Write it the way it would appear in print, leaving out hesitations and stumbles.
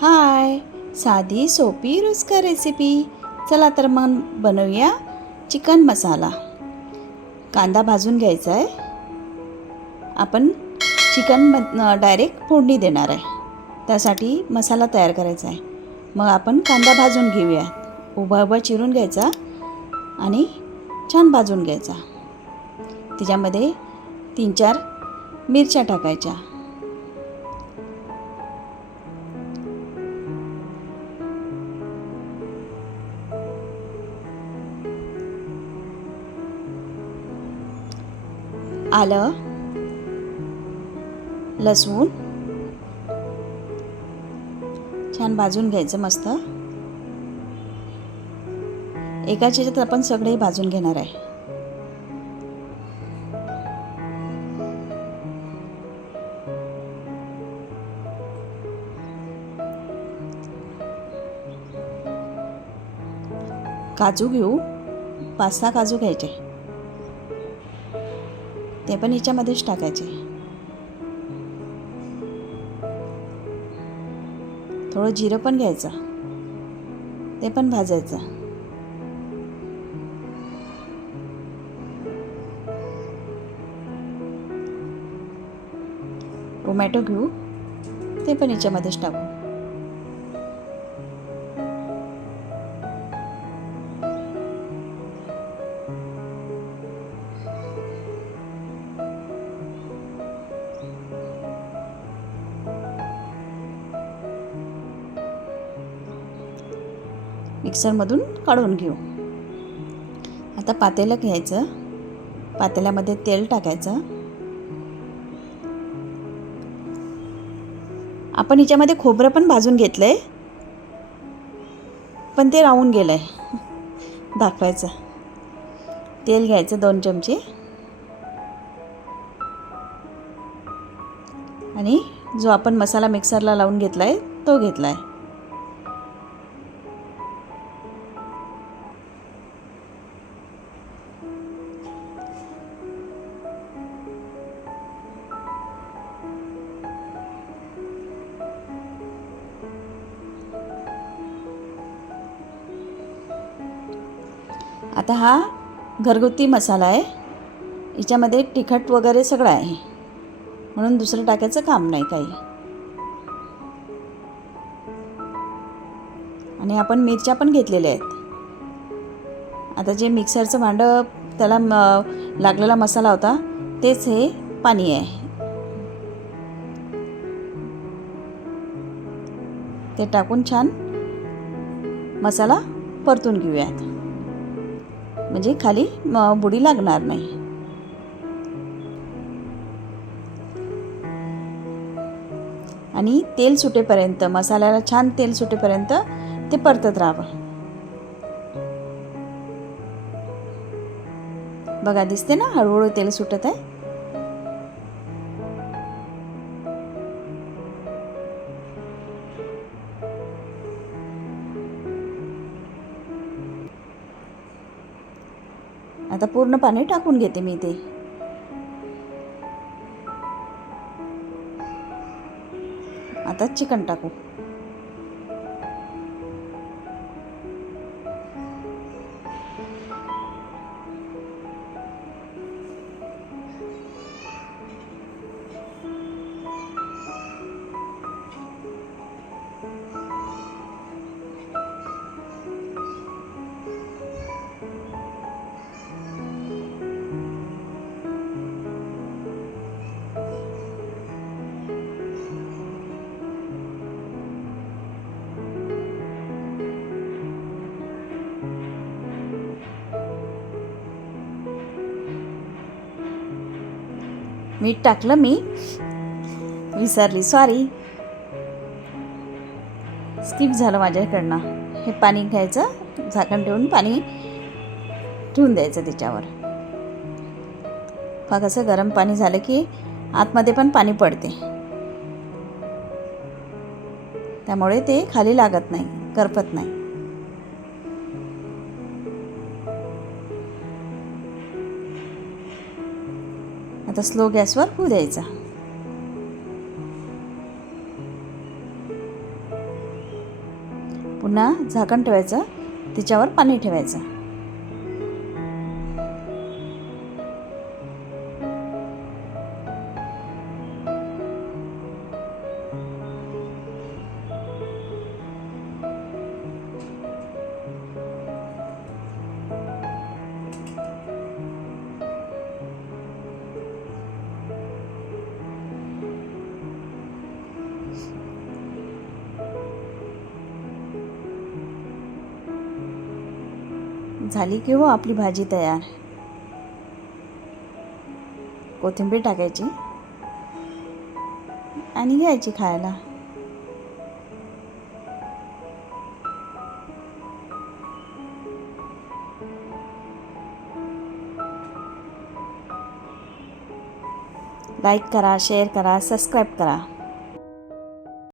हाय, साधी सोपी रुचकर रेसिपी. चला तर मग बनवूया चिकन मसाला. कांदा भाजून घ्यायचा आहे. आपण चिकन डायरेक्ट फोडणी देणार आहे. त्यासाठी मसाला तयार करायचा आहे. मग आपण कांदा भाजून घेऊया. उभा उभा चिरून घ्यायचा आणि छान भाजून घ्यायचा. त्याच्यामध्ये 3-4 मिरच्या टाकायच्या. आलं, लसूण छान भाजून घ्यायचं मस्त. एकाच याच्यात आपण सगळे भाजून घेणार आहे. काजू घेऊ, 5-6 काजू घ्यायचे. ते पण याच्यामध्येच टाकायचे. थोडं जिरं पण घ्यायचं, ते पण भाजायचं. टोमॅटो घेऊ, ते पण याच्यामध्येच टाकू. मिक्सरमधून काढून घेऊ. आता पातेलं घ्यायचं. पातेल्यामध्ये तेल टाकायचं. आपण याच्यामध्ये खोबरं पण भाजून घेतलंय, पण ते राहून गेलंय दाखवायचं. तेल घ्यायचं 2 चमचे आणि जो आपण मसाला मिक्सरला लावून घेतलाय तो घेतलाय. आता हा घरगुती मसाला आहे. याच्यामध्ये तिखट वगैरे सगळं आहे, म्हणून दुसरं टाकायचं काम नाही काही. आणि आपण मिरच्या पण घेतलेल्या आहेत. आता जे मिक्सरचं भांडं त्याला लागलेला मसाला होता तेच हे पाणी आहे. ते टाकून छान मसाला परतून घेऊयात, म्हणजे खाली बुडी लागणार नाही. आणि तेल सुटेपर्यंत, मसाल्याला छान तेल सुटेपर्यंत ते परतत राहावं. बघा, दिसते ना हळूहळू तेल सुटत आहे. आता पूर्ण पाणी टाकून घेते मी ते. आता चिकन टाकू. मीठ टाकलं मी, विसरली, सॉरी, स्किप झालं माझ्याकडनं. हे पाणी घ्यायचं, झाकण ठेवून पाणी ठेवून द्यायचं त्याच्यावर. बघ, असं गरम पाणी झालं की आतमध्ये पण पाणी पडते, त्यामुळे ते खाली लागत नाही, करपत नाही. आता स्लो गॅसवर होऊ द्यायचा. पुन्हा झाकण ठेवायचं, त्याच्यावर पाणी ठेवायचं. झाली की हो आपली भाजी तयार. कोथिंबीर टाकायची आणि घ्यायची खायला. लाईक करा, शेअर करा, सबस्क्राईब करा.